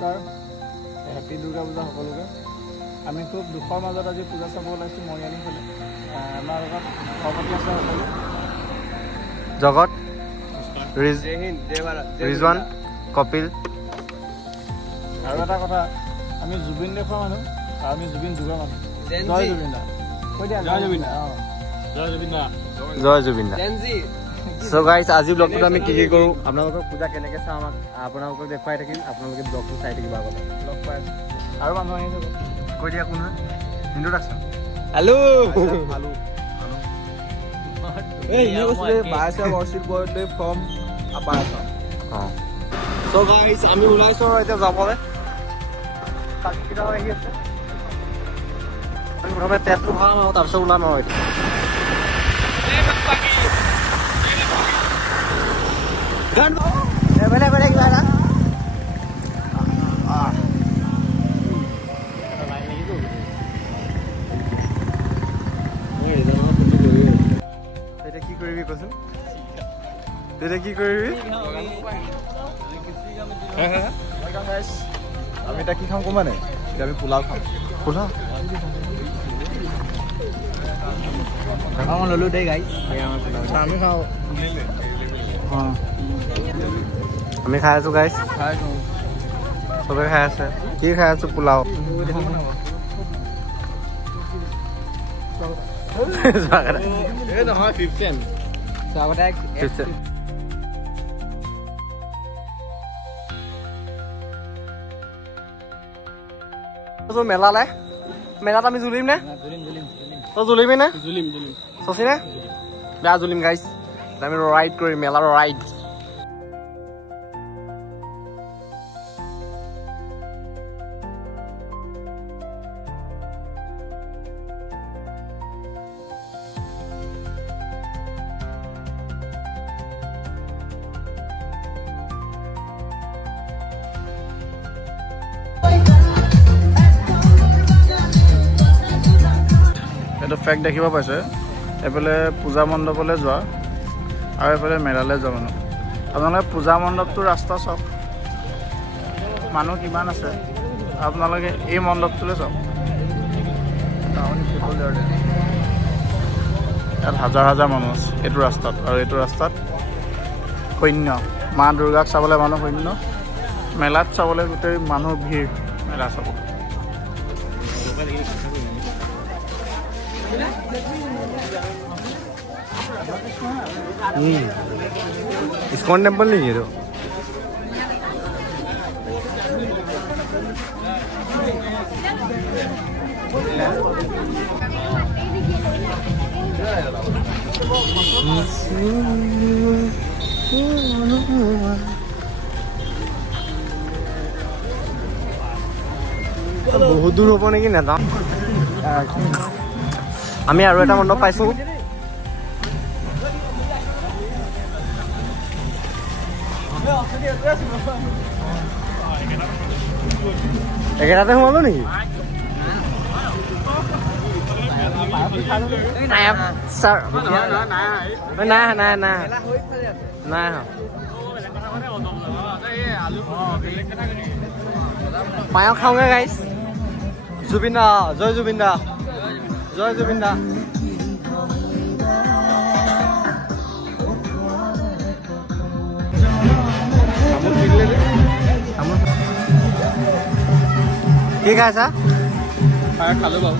নমস্কাৰ হেপী দুৰ্গা পূজা সকলোকে আমি খুব দুখৰ মাজত আজি পূজা চাব ওলাইছোঁ মৰিয়ানি ফালে আমাৰ লগত সভাপতি আছে সকলো জগত ৰিজৱান কপিল আৰু এটা কথা আমি জুবিন দেখুৱা মানুহ আৰু আমি জুবিন যুগৰ মানুহ জয় জুবিন দা কৈ দিয়া জয় জুবিন দা জয় জুবিন দা জয় জুবিন দা সো গাইস আজি ব্লগটো আমি কি কৰো আপোনালোকক পূজা কেনেকৈ চাওঁ আমাক আপোনালোকক দেখুৱাই থাকিম আপোনালোকে ব্লগটো চাই থাকিব আগতে লগ পাই আৰু মানুহ আহি যাব কৈ দিয়া কোন হয় introduction hello' hello' Hey, you was myself worship birthday from Apayasa. So guys, আমি ওলাইছো এতিয়া যাবলে। তাকি কিটা হৈ আছে। আমি প্ৰথমে তেলটো ভৰাম আৰু তাৰপিছত ওলাম আৰু এতিয়া। গান এবেলে কিবা এটা। কি কৰিবি কচোন তেনে কি কৰিবি আমি এতিয়া কি খাম কমানে এতিয়া আমি পোলাও খাম পোলাও ললো দেই গাইছ আমি খাওঁ আমি খাই আছো গাইছ চবে খাই আছে কি খাই আছো পোলাও নহয় 15 মেলাত আমি জুলিম নে তই জুলিবি নে চচি নে বেয়া জুলিম গাইছ আমি ৰাইড কৰিম মেলাৰ ৰাইড এইটো ফেক্ট দেখিব পাইছে এইফালে পূজা মণ্ডপলৈ যোৱা আৰু এইফালে মেলালৈ যোৱা মানুহ আপোনালোকে পূজা মণ্ডপটোৰ ৰাস্তা চাওক মানুহ কিমান আছে আপোনালোকে এই মণ্ডপটোলৈ চাওক ইয়াত হাজাৰ হাজাৰ মানুহ আছে এইটো ৰাস্তাত আৰু এইটো ৰাস্তাত শূন্য মা দুৰ্গাক চাবলৈ মানুহ শূন্য মেলাত চাবলৈ গোটেই মানুহ ভিৰ মেলা চাব ইস্কন টেম্পল নেকি এইটো বহুত দূৰ হ'ব নেকি নেযাওঁ আমি আৰু এটা মণ্ডপ পাইছো একেটাতে সোমালো নেকি পায়স খাওঁগে গাইছ জুবিন দা জয় জুবিন দা জয় জুবিন দা কি খাইছা খালো বাৰু